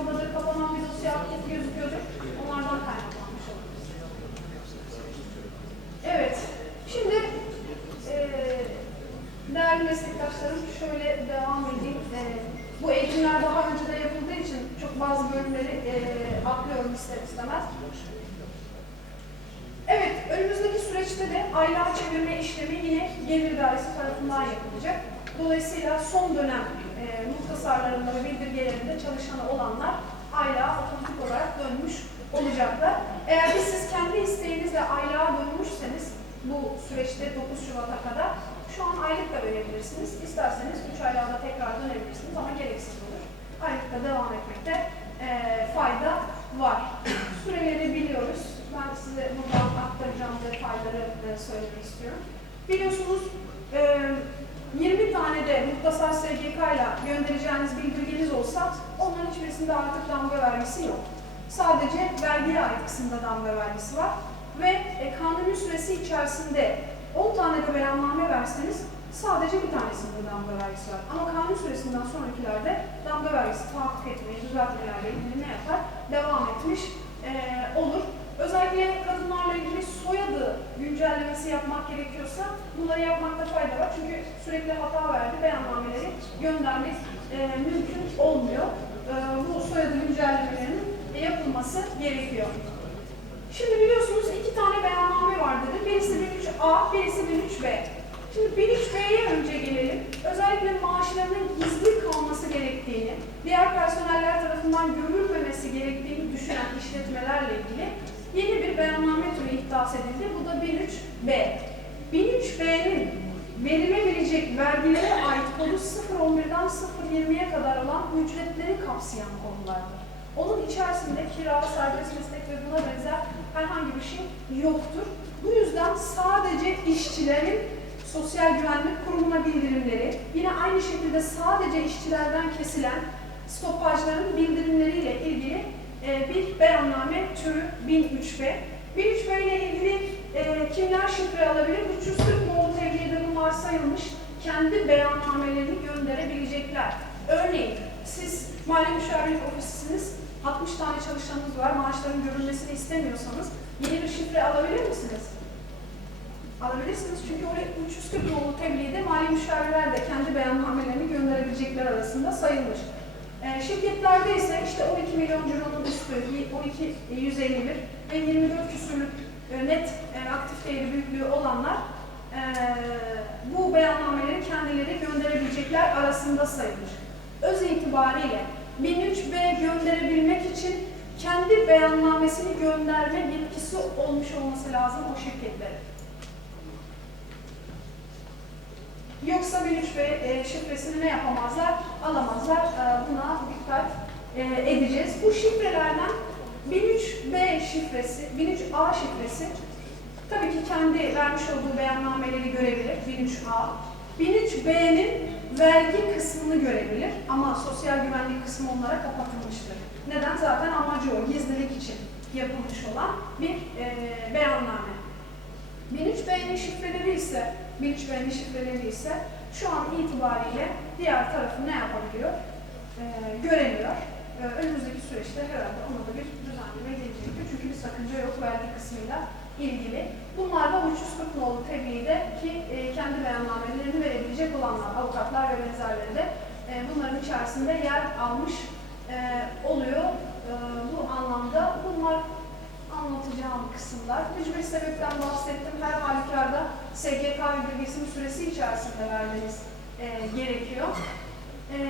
oradadır, kapanan bir dosya aktif gözüküyordur. Onlardan kaynaklanmış olabilir. Evet, şimdi eee değerli meslektaşlarım şöyle devam edeyim. Eee, bu eğitimler daha önce de yapıldığı için çok bazı bölümleri eee atlıyorum ister istemez. Evet, önümüzdeki süreçte de aylığa çevirme işlemi yine gelir dairesi tarafından yapılacak. Dolayısıyla son dönem e, muhtasarlarında ve bildirgelerinde çalışanı olanlar aylığa otomatik olarak dönmüş olacaklar. Eğer siz kendi isteğinizle aylığa dönmüşseniz bu süreçte 9 Şubat'a kadar şu an aylık da verebilirsiniz. İsterseniz 3 aylığa da tekrar dönebilirsiniz ama gereksiz olur. Aylıkta devam etmekte e, fayda var. Süreleri biliyoruz. Ben size buradan aktaracağım detayları e, söylemek istiyorum. Biliyorsunuz e, 20 tane de muhtasar SGK ile göndereceğiniz bildirgeniz olsa onların hiçbirisinde artık damga vergisi yok. Sadece vergiye ait kısımda damga vergisi var. Ve e, kanuni süresi içerisinde 10 tane de beyanname verseniz sadece bir tanesinde damga vergisi var. Ama kanun süresinden sonrakilerde damga vergisi tahakkuk etmeyi, düzeltmelerle ilgili ne yapar? Devam etmiş e, olur. Özellikle kadınlarla ilgili soyadı güncellemesi yapmak gerekiyorsa bunları yapmakta fayda var. Çünkü sürekli hata verdi, beyannameleri göndermek e, mümkün olmuyor. E, bu soyadı güncellemelerinin yapılması gerekiyor. Şimdi biliyorsunuz iki tane beyanname var dedim. Birisi 1003A, birisi 1003B. Şimdi 1003B'ye önce gelelim. Özellikle maaşlarının gizli kalması gerektiğini, diğer personeller tarafından görülmemesi gerektiğini düşünen işletmelerle ilgili yeni bir beyanname türü ihdas edildi. Bu da 1003B. 1003B'nin verilebilecek vergilere ait kodu 0.11'den 0.20'ye kadar olan ücretleri kapsayan konulardır. Onun içerisinde kira, serbest meslek ve buna benzer herhangi bir şey yoktur. Bu yüzden sadece işçilerin Sosyal Güvenlik Kurumu'na bildirimleri, yine aynı şekilde sadece işçilerden kesilen stopajların bildirimleriyle ilgili e, bir beyanname türü 1003B. 1003B ile ilgili e, kimler şifre alabilir? 340 nolu tebliğde bu varsayılmış kendi beyannamelerini gönderebilecekler. Örneğin siz mali müşavirlik ofisisiniz, 60 tane çalışanınız var, maaşların görülmesini istemiyorsanız yeni bir şifre alabilir misiniz? Alabilirsiniz çünkü oraya 340 nolu tebliğde mali müşavirler de kendi beyannamelerini gönderebilecekler arasında sayılmış. E, şirketlerde ise işte 12 milyon cironun üstü, 12 151 ve 24 küsürlük e, net e, aktif değeri büyüklüğü olanlar e, bu beyannameleri kendileri gönderebilecekler arasında sayılır. Öz itibariyle 1003B gönderebilmek için kendi beyannamesini gönderme yetkisi olmuş olması lazım o şirketlerin. Yoksa 1003B e, şifresini ne yapamazlar? Alamazlar. E, buna dikkat e, edeceğiz. Bu şifrelerden 1003B şifresi, 1003A şifresi tabii ki kendi vermiş olduğu beyannameleri görebilir 1003A. 1003B'nin vergi kısmını görebilir ama sosyal güvenlik kısmı onlara kapatılmıştır. Neden? Zaten amacı o, gizlilik için yapılmış olan bir e, beyanname. 1003B'nin şifreleri ise, 1003B'nin şifreleri ise şu an itibariyle diğer tarafı ne yapabiliyor? E, göremiyor. E, önümüzdeki süreçte herhalde ona da bir düzenleme gelecektir. Çünkü bir sakınca yok vergi kısmıyla ilgili. Bunlar da 340 nolu tebliğde ki e, kendi beyannamelerini verebilecek olanlar, avukatlar ve benzerleri de e, bunların içerisinde yer almış e, oluyor e, bu anlamda. Bunlar anlatacağım kısımlar. Mücbir sebepten bahsettim. Her halükarda SGK bildirgesinin süresi içerisinde vermeniz e, gerekiyor. E,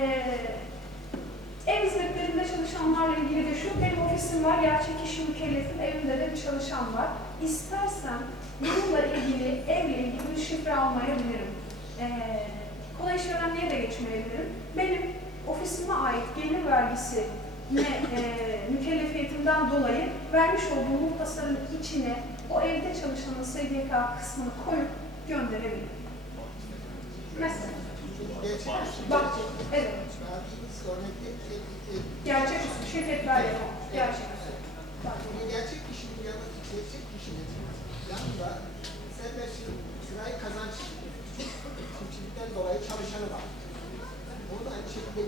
ev hizmetlerinde çalışanlarla ilgili de şu, benim ofisim var, gerçek kişi mükellefim, evimde de bir çalışan var. İstersen bununla ilgili, evle ilgili şifre almayabilirim. E, kolay işverenliğe de geçmeyebilirim. Benim ofisime ait gelir vergisi ne e, mükellefiyetimden dolayı vermiş olduğum muhtasarın içine o evde çalışanın SGK kısmını koyup gönderebilirim. Mesela. Bak, evet. Gerçek usul, şirketler yapar. Gerçek. Bak. Gerçek kişinin yanında gerçek kişinin yanında serbest kirayı kazanç çiftçilikten dolayı çalışanı var. Onu da aynı şekilde.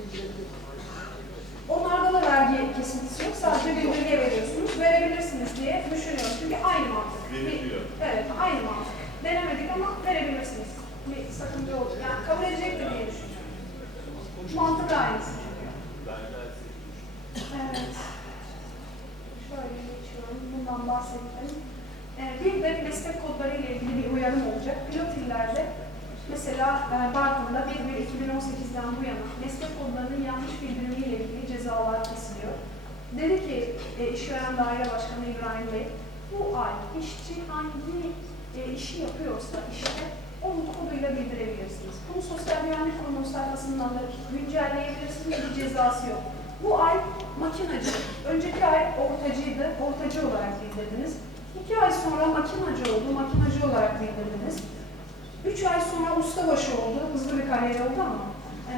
Onlarda da vergi kesintisi yok. Sadece birbirine veriyorsunuz. Verebilirsiniz diye düşünüyoruz. Çünkü aynı mantık. Veriliyor. Evet, aynı mantık. Denemedik ama verebilirsiniz. Bir sakınca oldu. Yani kabul edecektir diye düşünüyorum. Mantık aynısı. Evet. Şöyle geçiyorum. Bundan bahsettim. Ee, bir de meslek kodları ile ilgili bir uyarım olacak. Pilot illerde mesela e, Bartın'da 1-1-2018'den bu yana meslek kodlarının yanlış bildirimi ile ilgili cezalar kesiliyor. Dedi ki e, işveren daire başkanı İbrahim Bey, bu ay işçi hangi e, işi yapıyorsa işte onun koduyla bildirebilirsiniz. Bunu Sosyal Güvenlik Kurumu sayfasından da güncelleyebilirsiniz. Bir cezası yok. Bu ay makinacı. Önceki ay ortacıydı. Ortacı olarak bildirdiniz. İki ay sonra makinacı oldu. Makinacı olarak bildirdiniz. Üç ay sonra ustabaşı oldu. Hızlı bir kariyer oldu ama. E,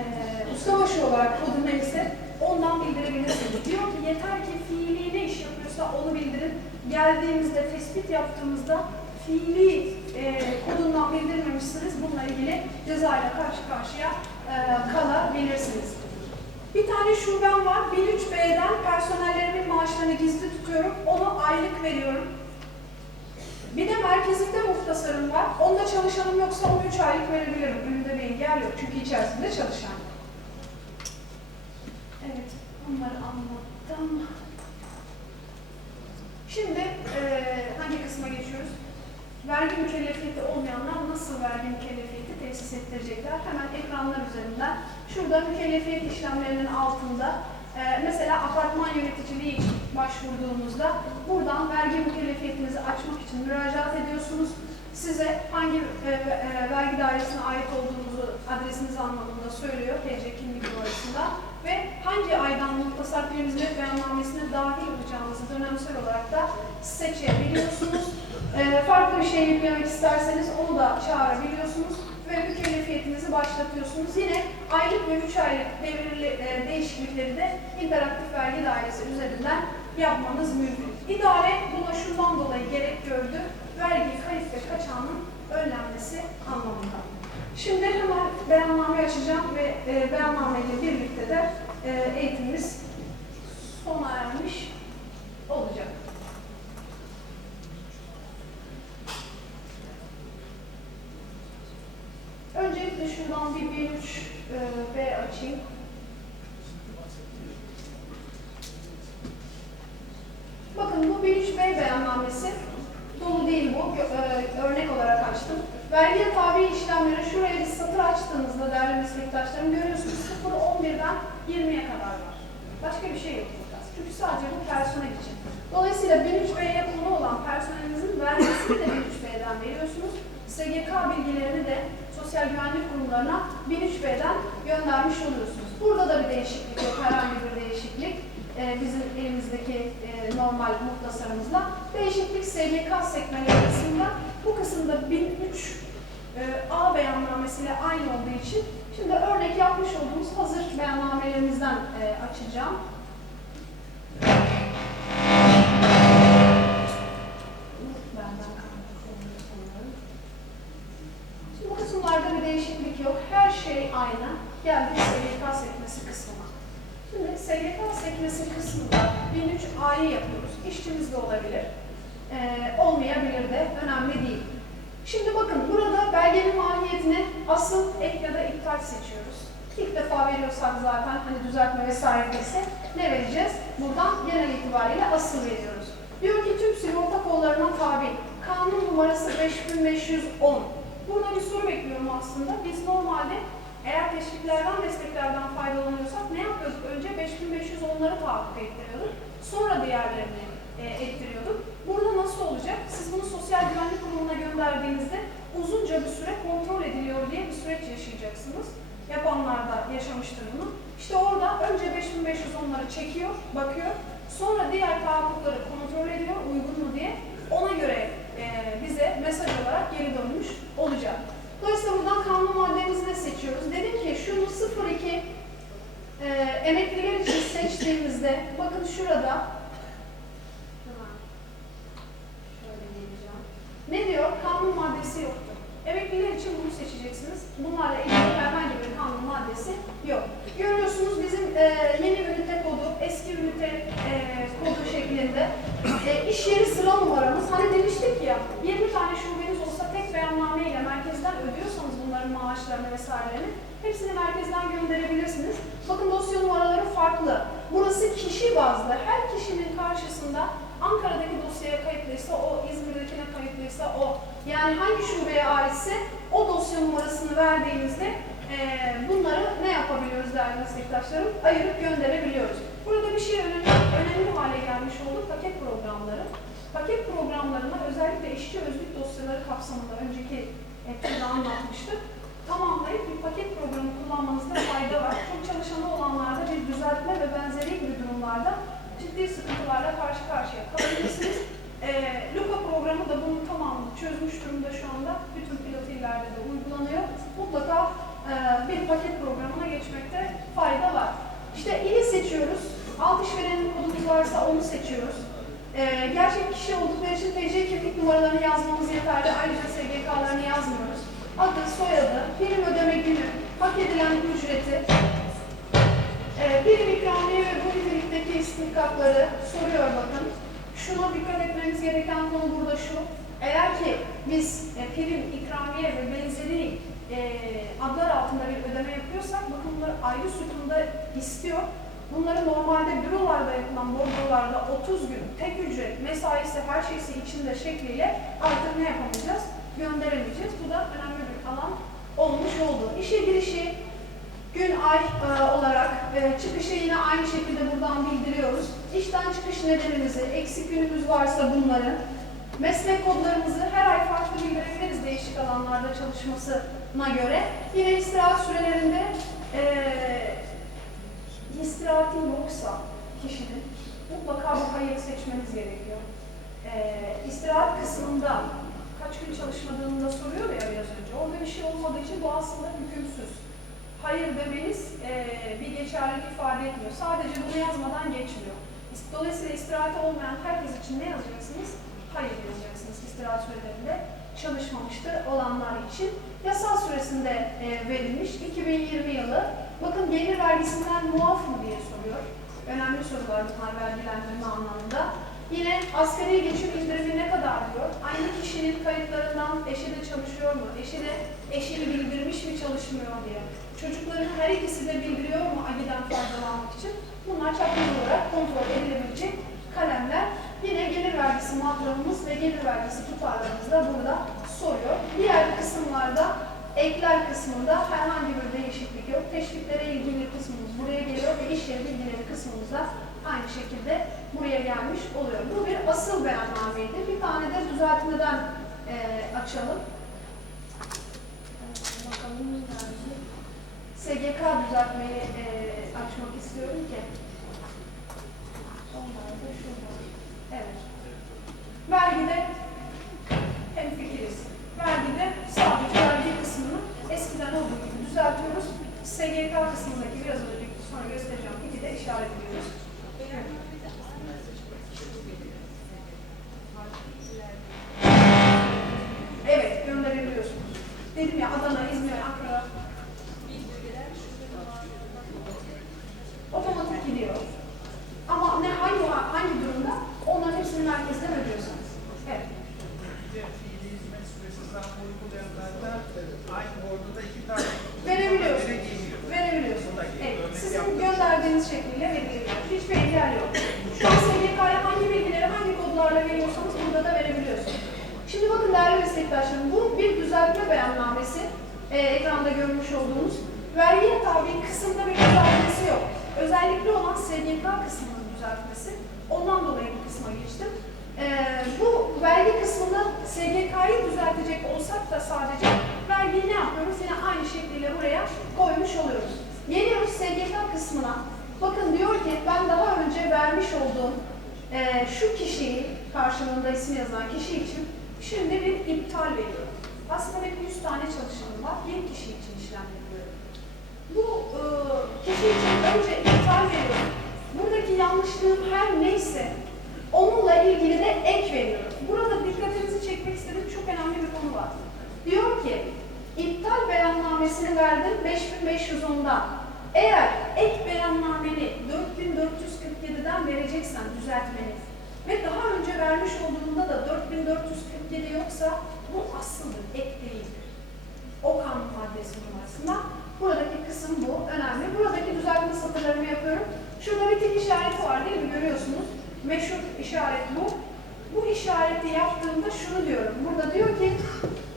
ustabaşı olarak kodu neyse ondan bildirebilirsiniz. Diyor ki yeter ki fiili ne iş yapıyorsa onu bildirin. Geldiğimizde, tespit yaptığımızda fiili e, kodundan bildirmemişsiniz. Bununla ilgili cezayla karşı karşıya e, kalabilirsiniz. Bir tane şubem var. 1003B'den personellerimin maaşlarını gizli tutuyorum. Onu aylık veriyorum. Bir de merkezimde muhtasarım var. Onda çalışanım yoksa onu 3 aylık verebilirim. Önümde bir engel yok. Çünkü içerisinde çalışan. yok. Evet, bunları anlattım. Şimdi eee, hangi kısma geçiyoruz? Vergi mükellefiyeti olmayanlar nasıl vergi mükellefiyeti tesis ettirecekler? Hemen ekranlar üzerinden. Şurada mükellefiyet işlemlerinin altında eee, mesela apartman yöneticiliği başvurduğunuzda buradan vergi mükellefiyetinizi açmak için müracaat ediyorsunuz. Size hangi e, e, vergi dairesine ait olduğunuzu adresiniz anlamında söylüyor TC kimlik numarasında ve hangi aydan muhtasar film hizmet beyannamesine dahil olacağınızı dönemsel olarak da seçebiliyorsunuz. E, farklı bir şey yüklemek isterseniz onu da çağırabiliyorsunuz ve mükellefiyetinizi başlatıyorsunuz. Yine aylık ve 3 aylık devirli e, değişiklikleri de interaktif vergi dairesi üzerinden yapmanız mümkün. İdare buna şundan dolayı gerek gördü. Vergi, kayıp ve kaçağının önlenmesi anlamında. Şimdi hemen beyanname açacağım ve e, beyanname ile birlikte de e, eğitimimiz sona ermiş olacak. Öncelikle şuradan bir 1.3 e, B açayım. Bakın bu 1.3 B beyannamesi dolu değil bu. Ee, örnek olarak açtım. Vergiye tabi işlemleri şuraya bir satır açtığınızda değerli meslektaşlarım görüyorsunuz 0.11'den 20'ye kadar var. Başka bir şey yok burada. Çünkü sadece bu personel için. Dolayısıyla 1003B'ye konu olan personelinizin vergisini de 1003B'den veriyorsunuz. SGK bilgilerini de sosyal güvenlik kurumlarına 1003B'den göndermiş oluyorsunuz. Burada da bir değişiklik yok, herhangi bir değişiklik e, bizim elimizdeki e, normal muhtasarımızla. Değişiklik SGK sekmeni kısmında bu kısımda 1003 e, A beyannamesiyle aynı olduğu için şimdi örnek yapmış olduğumuz hazır beyannamelerimizden e, açacağım. Benden kaynaklanıyor sanırım. Şimdi bu kısımlarda bir değişiklik yok. Her şey aynı. Geldik SGK sekmesi kısmına. Şimdi SGK sekmesi kısmında 1003A'yı yapıyoruz. İşçimiz de olabilir. Ee, olmayabilir de. Önemli değil. Şimdi bakın burada belgenin mahiyetini asıl ek ya da iptal seçiyoruz. İlk defa veriyorsak zaten hani düzeltme vesaire ise ne vereceğiz? Buradan genel itibariyle asıl veriyoruz. Diyor ki tüm sigorta kollarına tabi. Kanun numarası 5510. Burada bir soru bekliyorum aslında. Biz normalde eğer teşviklerden, desteklerden faydalanıyorsak ne yapıyorduk? Önce 5510'ları tahakkuk ettiriyorduk. Sonra diğerlerini e, ettiriyorduk. Burada nasıl olacak? Siz bunu Sosyal Güvenlik Kurumu'na gönderdiğinizde uzunca bir süre kontrol ediliyor diye bir süreç yaşayacaksınız. Yapanlar da yaşamıştır bunu. İşte orada önce 5510'ları çekiyor, bakıyor. Sonra diğer tahakkukları kontrol ediyor, uygun mu diye. Ona göre e, bize mesaj olarak geri dönmüş olacak. Dolayısıyla buradan kanun maddemizi de seçiyoruz. Dedim ki şunu 02 e, emekliler için seçtiğimizde bakın şurada. Ne diyor? Kanun maddesi yoktur. Emekliler için bunu seçeceksiniz. Bunlarla ilgili herhangi bir maddesi yok. Görüyorsunuz bizim e, yeni ünite kodu, eski ünite e, kodu şeklinde e, iş yeri sıra numaramız. Hani demiştik ya 20 tane şubeniz olsa onların maaşlarını vesairelerini hepsini merkezden gönderebilirsiniz. Bakın dosya numaraları farklı. Burası kişi bazlı. Her kişinin karşısında Ankara'daki dosyaya kayıtlıysa o, İzmir'dekine kayıtlıysa o. Yani hangi şubeye aitse o dosya numarasını verdiğinizde eee, bunları ne yapabiliyoruz değerli meslektaşlarım? Ayırıp gönderebiliyoruz. Burada bir şey önemli, önemli hale gelmiş oldu paket programları. Paket programlarına özellikle işçi özlük dosyaları kapsamında önceki e, turda anlatmıştık. Tamamlayıp bir paket programı kullanmanızda fayda var. Çok çalışanı olanlarda bir düzeltme ve benzeri gibi durumlarda ciddi sıkıntılarla karşı karşıya kalabilirsiniz. E, Luca programı da bunun tamamını çözmüş durumda şu anda. Bütün pilot illerde de uygulanıyor. Mutlaka e, bir paket programına geçmekte fayda var. İşte ili seçiyoruz. Alt işverenin kodumuz varsa onu seçiyoruz. Ee, gerçek kişi oldukları için TC kimlik numaralarını yazmamız yeterli. Ayrıca SGK'larını yazmıyoruz. Adı, soyadı, prim ödeme günü, hak edilen ücreti, e, prim ikramiye ve bu nitelikteki istihkakları soruyor bakın. Şuna dikkat etmemiz gereken konu burada şu. Eğer ki biz e, prim, ikramiye ve benzeri e, adlar altında bir ödeme yapıyorsak bakın bunları ayrı sütunda istiyor. Bunları normalde bürolarda yapılan bordolarda 30 gün tek ücret, mesaisi, her şeysi içinde şekliyle artık ne yapamayacağız? Gönderemeyeceğiz. Bu da önemli bir alan olmuş oldu. İşe girişi gün, ay e, olarak e, çıkışı yine aynı şekilde buradan bildiriyoruz. İşten çıkış nedenimizi, eksik günümüz varsa bunları, meslek kodlarımızı her ay farklı bildirebiliriz değişik alanlarda çalışmasına göre. Yine istirahat sürelerinde e, istirahatin yoksa kişinin mutlaka bu hayırı seçmemiz gerekiyor. Ee, istirahat kısmında kaç gün çalışmadığını da soruyor ya biraz önce. Orada bir şey olmadığı için bu aslında hükümsüz. Hayır demeniz ee, bir geçerlilik ifade etmiyor. Sadece bunu yazmadan geçmiyor. Dolayısıyla istirahati olmayan herkes için ne yazacaksınız? Hayır yazacaksınız istirahat sürelerinde çalışmamıştır olanlar için. Yasal süresinde e, verilmiş 2020 yılı. Bakın gelir vergisinden muaf mı diye soruyor. Önemli sorular bunlar vergilendirme anlamında. Yine asgari geçim indirimi ne kadar diyor? Aynı kişinin kayıtlarından eşi de çalışıyor mu? Eşi de eşini bildirmiş mi çalışmıyor diye. Çocukların her ikisi de bildiriyor mu AGİ'den faydalanmak için? Bunlar çapraz olarak kontrol edilebilecek kalemler. Yine gelir vergisi matrahımız ve gelir vergisi tutarlarımız da burada soruyor. Diğer kısımlarda ekler kısmında herhangi bir değişiklik yok. Teşviklere ilgili kısmımız buraya geliyor ve iş yeri bilgileri kısmımız da aynı şekilde buraya gelmiş oluyor. Bu bir asıl beyannameydi. Bir tane de düzeltmeden eee, açalım. Bakalım? SGK düzeltmeyi eee, açmak istiyorum ki. Onlarda şurada. Evet. Vergide hemfikiriz. Vergide sabit vergi kısmını eskiden olduğu gibi düzeltiyoruz. SGK kısmındaki biraz önce sonra göstereceğim iki de işaret ediyoruz. Evet, gönderebiliyorsunuz. Dedim ya Adana, İzmir, Ankara. Otomatik gidiyor. Ama ne hangi hangi durumda? Onların hepsini merkezden ödüyorsunuz. Evet. Bir de fiili hizmet süresi zammı uygulayanlarda aynı orada iki tane Verebiliyorsunuz. Bire geliyor. Verebiliyorsunuz. Bu da geliyor. Evet, Örnek sizin yaptım. gönderdiğiniz şekliyle verilebiliyor. Hiçbir engel yok. Şu an SGK'ya hangi bilgileri hangi kodlarla veriyorsanız burada da verebiliyorsunuz. Şimdi bakın değerli meslektaşlarım, bu bir düzeltme beyannamesi. Ee, ekranda görmüş olduğunuz. Vergiye tabi kısımda bir düzeltmesi yok. Özellikle olan SGK kısmının düzeltmesi. Ondan dolayı bu kısma geçtim. Ee, bu vergi kısmında SGK'yı düzeltecek olsak da sadece vergiyi ne yapıyoruz? Yine aynı şekliyle buraya koymuş oluyoruz. Geliyoruz SGK kısmına. Bakın diyor ki ben daha önce vermiş olduğum e, şu kişiyi karşılığında ismi yazan kişi için şimdi bir iptal veriyorum. Aslında benim 100 tane çalışanım var. Bir kişi için işlem. Bu e, kişi için önce iptal veriyorum. Buradaki yanlışlığım her neyse onunla ilgili de ek veriyorum. Burada dikkatinizi çekmek istediğim çok önemli bir konu var. Diyor ki iptal beyannamesini verdim 5510'dan. Eğer ek beyannameni 4447'den vereceksen düzeltmeni ve daha önce vermiş olduğunda da 4447 yoksa bu aslında ek değildir. O kanun maddesi numarasından. Buradaki kısım bu. Önemli. Buradaki düzeltme satırlarımı yapıyorum. Şurada bir tek işareti var değil mi? Görüyorsunuz. Meşhur işaret bu. Bu işareti yaptığımda şunu diyorum. Burada diyor ki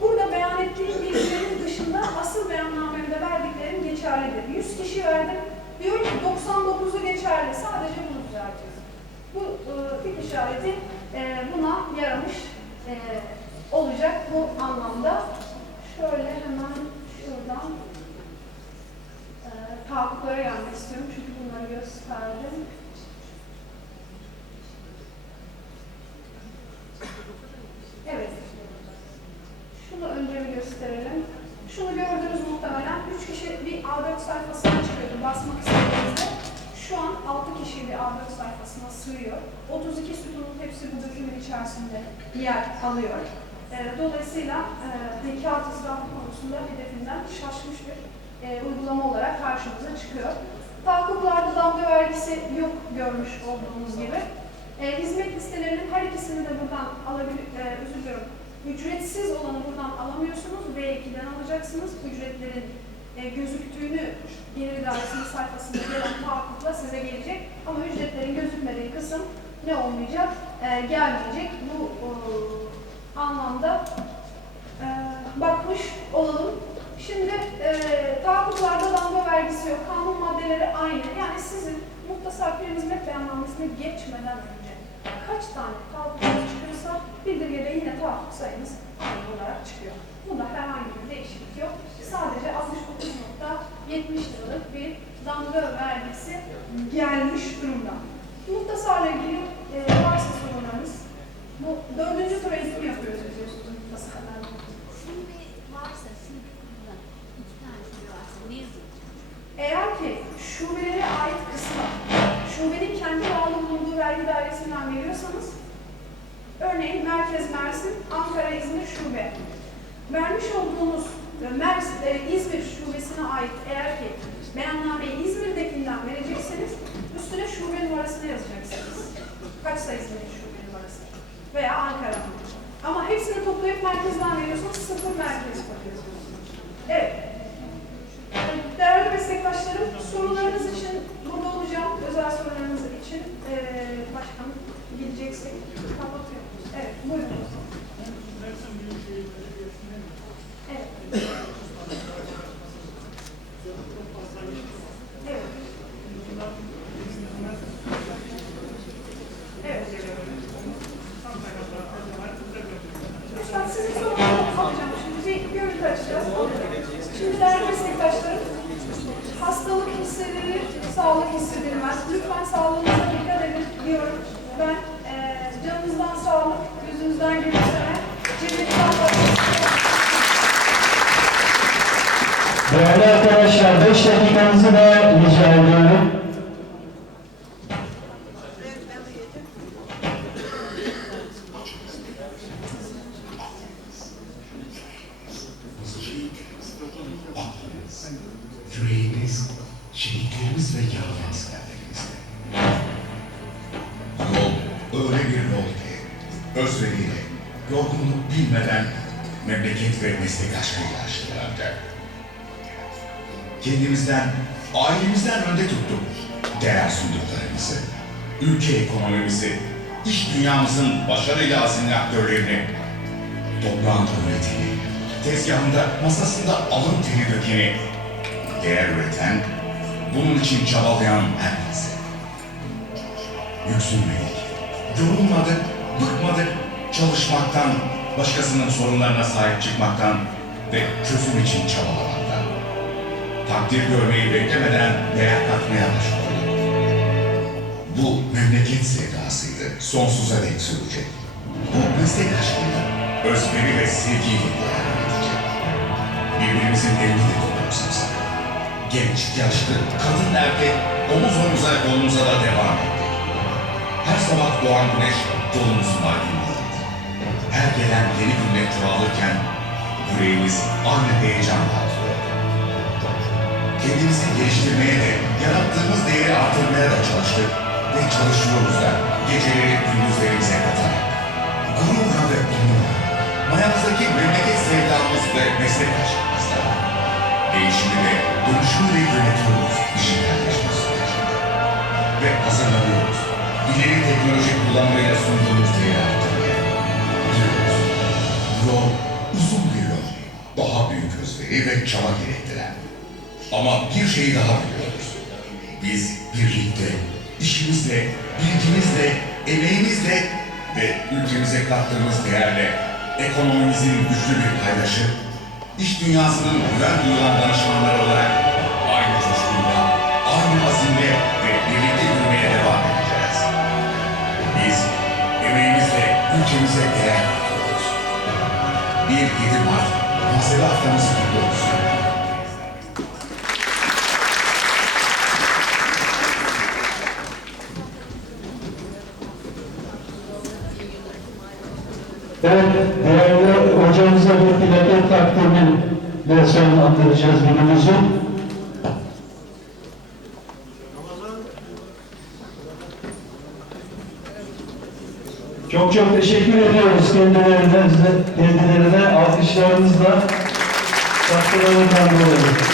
burada beyan ettiğim bilgilerin dışında asıl beyannamemde verdiklerim geçerlidir. 100 kişi verdim. Diyorum ki 99'u geçerli. Sadece bunu düzeltiyorum. Bu e, tek işareti e, buna yaramış e, olacak bu anlamda. Şöyle hemen şuradan e, tahakkuklara gelmek istiyorum çünkü bunları gösterdim. Evet. Şunu önce bir gösterelim. Şunu gördünüz muhtemelen. 3 kişi bir A4 sayfasına çıkıyordu basmak istediğinizde. Şu an 6 kişi bir A4 sayfasına sığıyor. 32 sütunun hepsi bu dökümün içerisinde yer alıyor. Ee, dolayısıyla e, bir kağıt israfı konusunda hedefinden şaşmış bir e, uygulama olarak karşımıza çıkıyor. Tahakkuklarda damga vergisi yok görmüş olduğunuz gibi. E, hizmet listelerinin her ikisini de buradan alabilir, e, özür. Ücretsiz olanı buradan alamıyorsunuz. B2'den alacaksınız. Ücretlerin e, gözüktüğünü gelir idaresinin sayfasında gelen tahakkukla size gelecek. Ama ücretlerin gözükmediği kısım ne olmayacak? E, gelmeyecek. Bu e, anlamda e, bakmış olalım. Şimdi e, tahakkuklarda damga vergisi yok. Kanun maddeleri aynı. Yani sizin muhtasar bir hizmet beyannamesine geçmeden önce kaç tane tahakkuk çıkıyorsa bildirgede yine tahakkuk sayınız aynı olarak çıkıyor. Bunda herhangi bir değişiklik yok. Sadece 69.70 liralık bir damga vergisi gelmiş durumda. Muhtasarla ilgili e, varsa sorularınız, bu dördüncü tura eğitim yapıyoruz biliyorsunuz muhtasarlarla. Şube varsa, şube kullanan iki tane şube varsa ne yazılacak? Eğer ki şubelere ait kısmı, şubenin kendi bağlı bulunduğu vergi veriyorsanız, örneğin Merkez Mersin, Ankara İzmir Şube, vermiş olduğunuz Mers, e, İzmir Şubesine ait eğer ki beyannameyi İzmir'dekinden verecekseniz, üstüne şube numarasını yazacaksınız. Kaç sayısındaki şube numarası? Veya Ankara. Ama hepsini toplayıp merkezden veriyorsanız sıfır merkez koyuyorsunuz. Evet. Değerli meslektaşlarım, sorularınız için burada olacağım. Özel sorularınız için eee başkanım gideceksek kapatıyoruz. Evet, buyurun. Evet. Evet. Evet. Lütfen sizin sorularınızı alacağım. Şimdi bir görüntü açacağız. Şimdi değerli meslektaşlarım, hastalık hissedilir, sağlık hissedilmez. Lütfen sağlığınıza dikkat edin diyorum. Ben eee canınızdan sağlık, yüzünüzden gülümseme, cebinizden başlayın. Değerli arkadaşlar 5 dakikanızı da rica ediyorum. Yüreğimiz, şehitlerimiz ve yaralı askerlerimizle. Yol öyle bir yol ki, özveriyle, yorgunluk bilmeden memleket ve meslek aşkıyla aşılardı. Kendimizden, ailemizden önde tuttuk değer sunduklarımızı, ülke ekonomimizi, iş dünyamızın başarıyla azimli aktörlerini, toprağında üreteni, tezgahında, masasında alın teri dökeni, değer üreten, bunun için çabalayan herkese. Yüksünmedik, yorulmadık, bıkmadık, çalışmaktan, başkasının sorunlarına sahip çıkmaktan ve çözüm için çabalamaktan. Takdir görmeyi beklemeden değer katmaya başladık. Bu memleket sevdasıydı, sonsuza dek sürecek. Bu meslek aşkıydı, özveri ve sevgiyle devam edecek. Birbirimizin elini de tutuyoruz Genç, yaşlı, kadın, erkek, omuz omuza, yolumuza da devam ettik. Her sabah doğan güneş yolumuzun aydınlığıydı. Her gelen yeni günle çoğalırken yüreğimiz aynı heyecanla atıyordu. Kendimizi geliştirmeye de, yarattığımız değeri artırmaya da çalıştık ve çalışıyoruz da geceleri gündüzlerimize katarak. Gururla ve onurla, mayamızdaki memleket sevdamız ve meslek aşkımızla dönüşümle yönetiyoruz dijitalleşme süreci. Ve hazırlanıyoruz. İleri teknoloji kullanmayla sunduğumuz değeri arttırmaya. Biliyoruz. Yol uzun bir yol. Daha büyük özveri ve çaba gerektiren. Ama bir şeyi daha biliyoruz. Biz birlikte, işimizle, bilgimizle, emeğimizle ve ülkemize kattığımız değerle ekonomimizin güçlü bir paydaşı, iş dünyasının güven duyulan danışmanları olarak aynı coşkuyla, aynı azimle ve birlikte yürümeye devam edeceğiz. Biz emeğimizle ülkemize değer katıyoruz. 1-7 Mart, muhasebe haftamız kutlu. Evet, değerli bir plaket takdimiyle sonlandıracağız günümüzü. Çok çok teşekkür ediyoruz kendilerine, kendilerine alkışlarınızla katkılarından dolayı.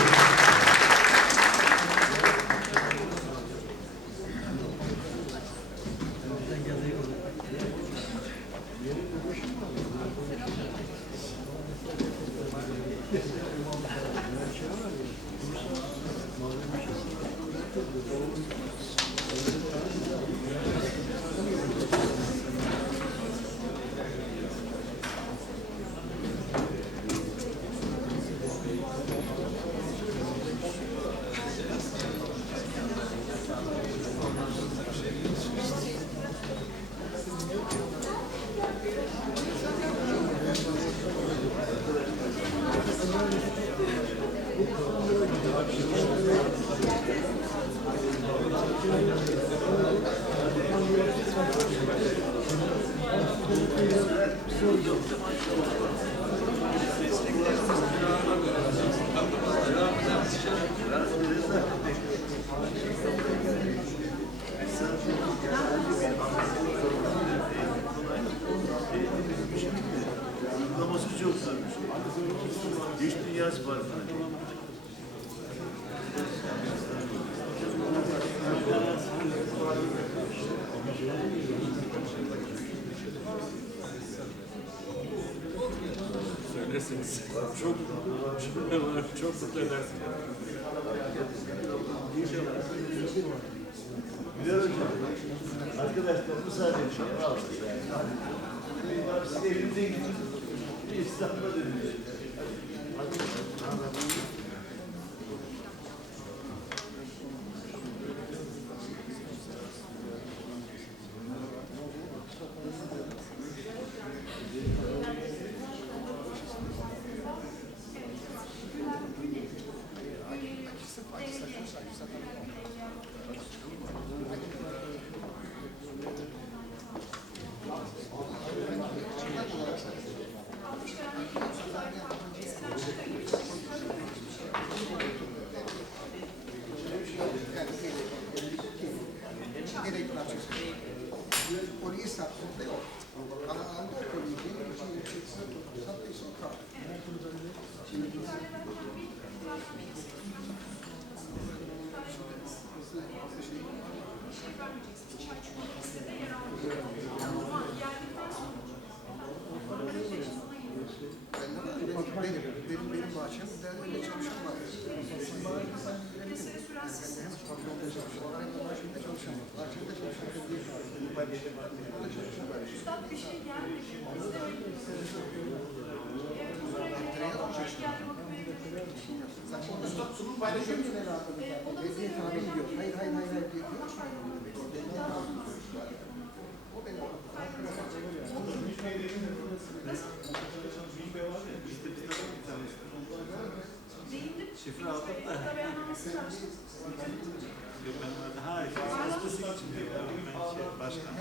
İş dünyası var. Söylersiniz. Çok çok mutlu edersiniz. Bilal Hocam, arkadaşlar müsaade edin. Al. Siz evinize gidin. İstanbul'a dönün. Çalışan var. Bahçemde çalışan var. Burada çalışan var. Üstad bir şey gelmedi. Biz de bekliyoruz. Evet, bu geldi bakmaya Zaten Üstad sunum paylaşıyor musun herhalde? Belediye tabi ediyor. Hayır hayır hayır hayır diyor. Belediye tabi ediyor. O benim. Değindim. Şifre aldım da. Yok ben ha işte için diyor. Ben şey başkan.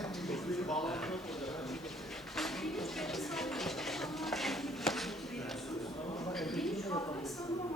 Benim kalmak sanmam